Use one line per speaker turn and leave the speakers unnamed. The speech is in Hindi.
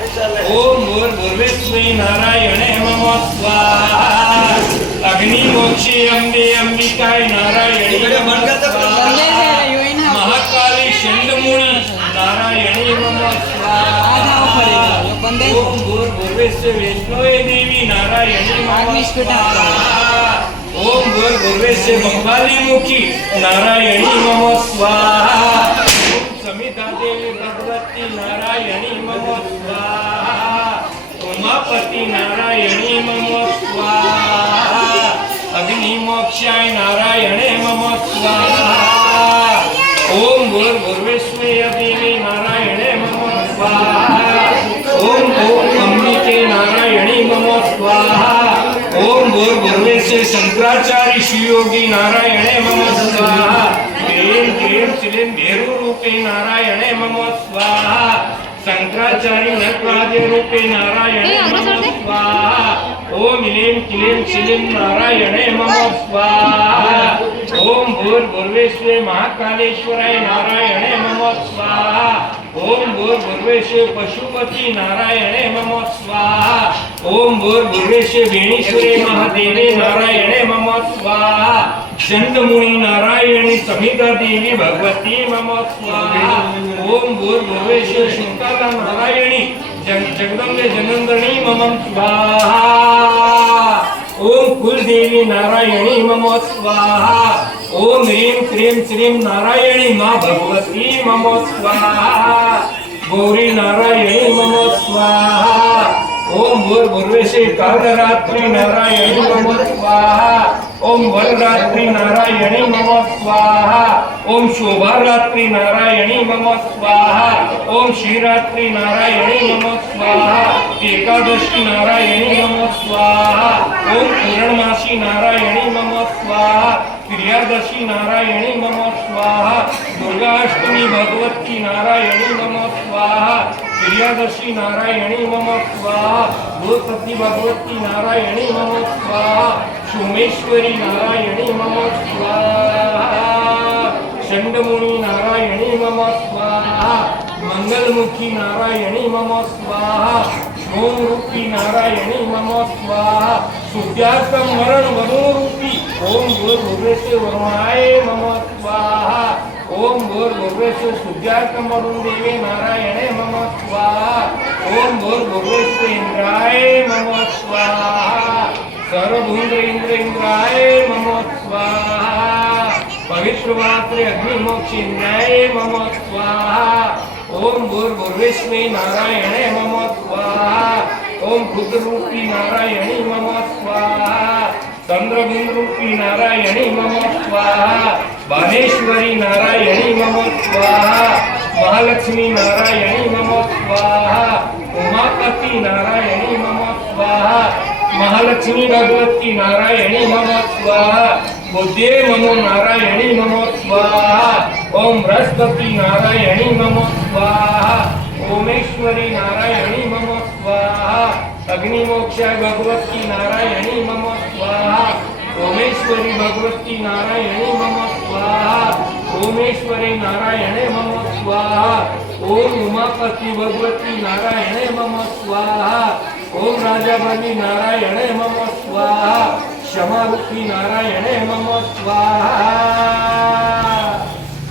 ओम भूर्भुवस्मै नारायणे मम स्वाहा अग्नि मोक्षी अंबे अंबिकाय नारायणी मम स्वाहा महाकाली शंडमुनी नारायणी मम स्वाहा ओम भूर्भुवस्य वैष्णवे देवी नारायणी मम स्वाहा ओम भूर्भुवस्य बंगालीमुखी नारायणी मम स्वाहा ओम समिता देवी भगवती नारायणी उमापति नारायणी मम स्वाहा अग्निमोक्षाय नारायणे मम ओम भूर्भुवस्मै देवी नारायणे मम ओम ओम अम्बिके नारायणी मम ओम भूर्भुवस्य शंकराचार्य शिवयोगी नारायणे मम स्वाहा क्लीं क्लीं श्रीं भेरुरूपे नारायणे मम स्वाहा शंकराचार्य नटराज रूपे नारायणे स्वाहा ओम ह्रीं क्लीं श्रीं नारायणे मम स्वाहा ओम भूर्भुवस्वे महाकालेश्वराय नारायणे मम स्वाहा ओम भूर्भुवस्वे पशुपति नारायणे मम स्वाहा ओम भूर्भुवस्वे वेणीश्वरे महादेवे नारायणे मम स्वाहा चंद्रमुनि नारायणी समिता देवी भगवती मम स्वाहा। ओम भूर्भुवस्वे शंकरा नारायणी। जग जगदम्बे जगनंदनी मम स्वाहा। ओम कुलदेवी नारायणी मम स्वाहा। ओम ह्रीं क्रीं श्रीं नारायणी माँ भगवती मम स्वाहा। गौरी नारायणी मम स्वाहा। ओम भूर्भुवस्वे कालरात्रि नारायणी मम स्वाहा। ओम वररात्रि नारायणी नम स्वाहा। ओम शोभारात्रि नारायणी नम स्वाहा। ओम शिवरात्रि नारायणी मम स्वाहा। एकादशी नारायणी मम स्वाहा। ओम पूर्णमासी नारायणी नम स्वाहा। त्रियादशी नारायणी नम स्वाहा। दुर्गाष्टमी भगवती नारायणी मम स्वाहा। त्रियादशी नारायणी मम स्वाहा भूसती भगवती नारायणी मम स्वाहा सोमेश्वरी नारायणी मम स्वाहा चंडमुनी नारायणी मम स्वाहा मंगलमुखी नारायणी मम स्वाहा ओम रूपी नारायणी मम स्वाहा सुत्यास्त मरण वनरूपी ओम भूर्भुवस्य वरुणाय मम स्वाहा ओम भूर्भुवस्य सुत्यास्त मरुण देवे नारायणे मम स्वाहा ओम भूर्भुवस्य इंद्राय मम स्वाहा सर्वभून्द्र इंद्र इंद्राय मम स्वाहा पवित्र मात्रे अग्निमोक्ष इंद्राय मम स्वाहा ओम भूर्भुवस्मै नारायणे मम स्वाहा ओम रुद्ररूपी नारायणी मम स्वाहा चंद्रबिंदरूपी नारायणी मम स्वाहा बाणेश्वरी नारायणी मम स्वाहा महालक्ष्मी नारायणी मम स्वाहा उमापति नारायणी मम स्वाहा महालक्ष्मी भगवती नारायणी मम स्वाहा बुद्धे मनो नारायणी मम स्वाहा ओम बृहस्पति नारायणी मम स्वाहा ओमेश्वरी नारायणी मम स्वाहा अग्निमोक्षा भगवती नारायणी मम ओमेश्वरी भगवती नारायणी मम स्वाहा। ओमेश्वरी नारायणे मम स्वाहा। ओम उमापति भगवती नारायणे मम स्वाहा। ओम राजाबली नारायणे मम स्वाहा। क्षमारूपी नारायणे मम स्वाहा